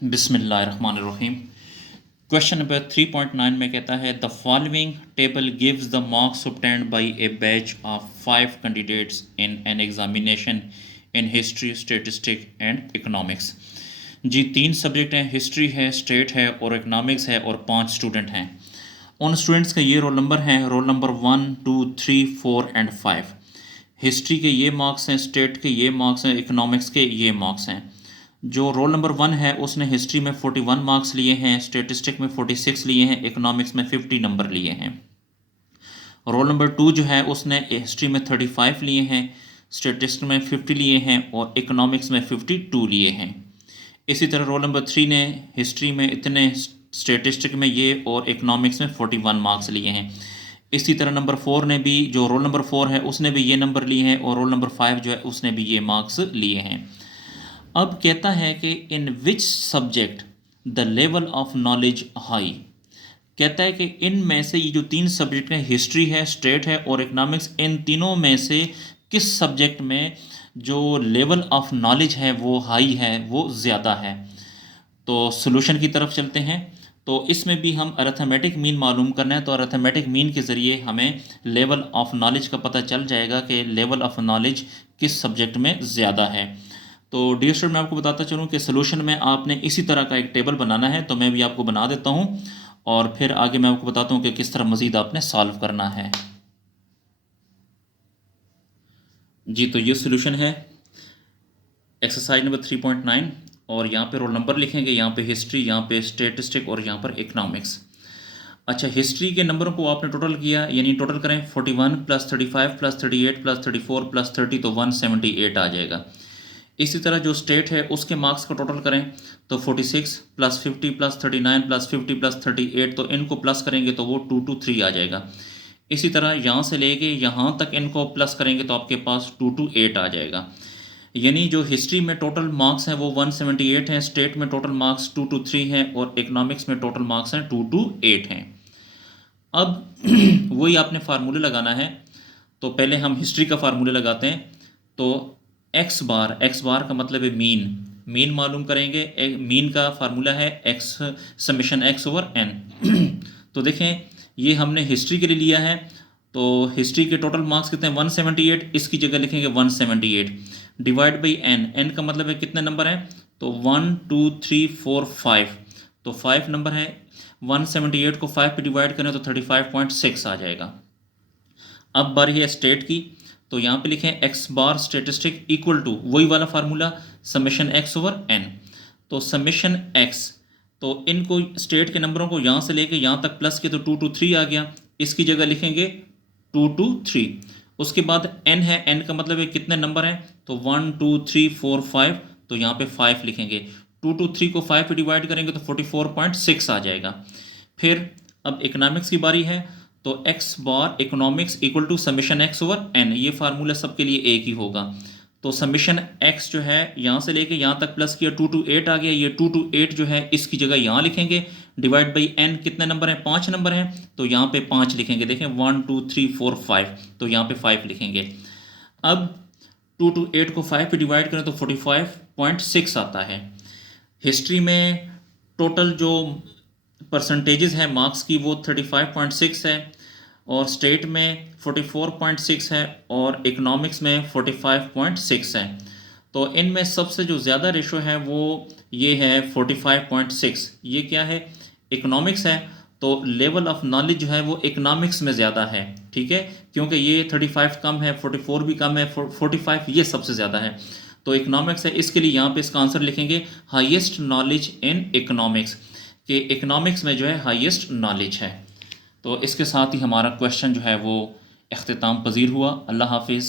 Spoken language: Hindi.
बिस्मिल्लाहिर्रहमानिर्रहीम। क्वेश्चन नंबर 3.9 में कहता है the following table gives the marks obtained by a batch of 5 candidates in an examination in history, statistic and economics. जी, 3 सब्जेक्ट हैं, हिस्ट्री है, स्टेट है और इकोनॉमिक्स है, और 5 स्टूडेंट हैं। उन स्टूडेंट्स का ये रोल नंबर है, रोल नंबर 1, 2, 3, 4 एंड 5। हिस्ट्री के ये मार्क्स हैं, स्टेट के ये मार्क्स हैं, इकोनॉमिक्स के ये मार्क्स हैं। जो रोल नंबर 1 है उसने हिस्ट्री में 41 मार्क्स लिए हैं, स्टेटिस्टिक में 46 लिए हैं, इकोनॉमिक्स में 50 नंबर लिए हैं। रोल नंबर 2 जो है उसने हिस्ट्री में 35 लिए हैं, स्टेटिस्टिक में 50 लिए हैं और इकोनॉमिक्स में 52 लिए हैं। इसी तरह रोल नंबर 3 ने हिस्ट्री में इतने, स्टेटिस्टिक में ये और इकोनॉमिक्स में 41 मार्क्स लिए हैं। इसी तरह नंबर 4 ने भी, जो रोल नंबर 4 है उसने भी ये नंबर लिए हैं, और रोल नंबर 5 जो है उसने भी ये मार्क्स लिए हैं। अब कहता है कि in which subject the level of knowledge high. कहता है कि इन में से ये जो 3 सब्जेक्ट हैं, हिस्ट्री है, स्टेट है और इकोनॉमिक्स, इन तीनों में से किस सब्जेक्ट में जो लेवल ऑफ नॉलेज है वो हाई है, वो ज़्यादा है। तो सॉल्यूशन की तरफ चलते हैं। तो इसमें भी हम अरिथमेटिक मीन मालूम करना है, तो अरिथमेटिक मीन के ज़रिए हमें लेवल ऑफ नॉलेज का पता चल जाएगा कि लेवल ऑफ नॉलेज किस सब्जेक्ट में ज़्यादा है। तो डियर स्टूडेंट, मैं आपको बताता चलूँ कि सोल्यूशन में आपने इसी तरह का एक टेबल बनाना है, तो मैं भी आपको बना देता हूँ और फिर आगे मैं आपको बताता हूँ कि किस तरह मज़ीद आपने सॉल्व करना है। जी, तो ये सोल्यूशन है एक्सरसाइज नंबर 3.9, और यहाँ पे रोल नंबर लिखेंगे, यहाँ पे हिस्ट्री, यहाँ पे स्टेटिस्टिक और यहाँ पर इकोनॉमिक्स। अच्छा, हिस्ट्री के नंबरों को आपने टोटल किया, यानी टोटल करें 41 + 35 + 38 + 34 + 30, तो 178 आ जाएगा। इसी तरह जो स्टेट है उसके मार्क्स का टोटल करें तो 46 + 50 + 39 + 50 + 38, तो इनको प्लस करेंगे तो वो 223 आ जाएगा। इसी तरह यहाँ से लेके यहाँ तक इनको प्लस करेंगे तो आपके पास 228 आ जाएगा। यानी जो हिस्ट्री में टोटल मार्क्स हैं वो 178 हैं, स्टेट में टोटल मार्क्स 223 हैं और इकोनॉमिक्स में टोटल मार्क्स हैं 228 हैं। अब वही आपने फार्मूले लगाना है। तो पहले हम हिस्ट्री का फार्मूले लगाते हैं। तो एक्स बार का मतलब है मीन मालूम करेंगे। मीन का फार्मूला है एक्स समेशन x/n। तो देखें, ये हमने हिस्ट्री के लिए लिया है। तो हिस्ट्री के टोटल मार्क्स कितने हैं 178, इसकी जगह लिखेंगे 178 डिवाइड बाई n का मतलब है कितने नंबर हैं, तो 1 2 3 4 5, तो 5 नंबर है। 178 को 5 पे डिवाइड करें तो 35.6 आ जाएगा। अब बारी है स्टेट की। तो यहाँ पे लिखें x bar statistic equal to वही वाला फार्मूला समेशन x/n। तो समेशन x, तो इनको स्टेट के नंबरों को यहाँ से लेके यहाँ तक प्लस किया तो 223 आ गया, इसकी जगह लिखेंगे 223। उसके बाद n है, n का मतलब है कितने नंबर हैं, तो 1 2 3 4 5, तो यहाँ पे 5 लिखेंगे। 223 को 5 पे डिवाइड करेंगे तो 44.6 आ जाएगा। फिर अब इकोनॉमिक्स की बारी है। तो x bar economics equal to summation x/n, ये फार्मूला सबके लिए एक ही होगा। तो समेशन x जो है यहाँ से लेके यहाँ तक प्लस किया 228 आ गया, ये 228 जो है इसकी जगह यहाँ लिखेंगे डिवाइड बाई n, कितने नंबर हैं, 5 नंबर हैं, तो यहाँ पे 5 लिखेंगे। देखें 1 2 3 4 5, तो यहाँ पे 5 लिखेंगे। अब 228 को 5 पे डिवाइड करें तो 45.6 आता है। हिस्ट्री में टोटल जो परसेंटेजेस है मार्क्स की वो 35.6 है, और स्टेट में 44.6 है और इकोनॉमिक्स में 45.6 है। तो इनमें सबसे जो ज़्यादा रेशो है वो ये है 45.6। ये क्या है, इकोनॉमिक्स है। तो लेवल ऑफ नॉलेज जो है वो इकोनॉमिक्स में ज़्यादा है, ठीक है, क्योंकि ये 35 कम है, 44 भी कम है, 45 ये सबसे ज़्यादा है। तो इकोनॉमिक्स है, इसके लिए यहाँ पे इसका आंसर लिखेंगे हाईएस्ट नॉलेज इन इकोनॉमिक्स, कि इकोनॉमिक्स में जो है हाईएस्ट नॉलेज है। तो इसके साथ ही हमारा क्वेश्चन जो है वो इख्तिताम पजीर हुआ। अल्लाह हाफिज़।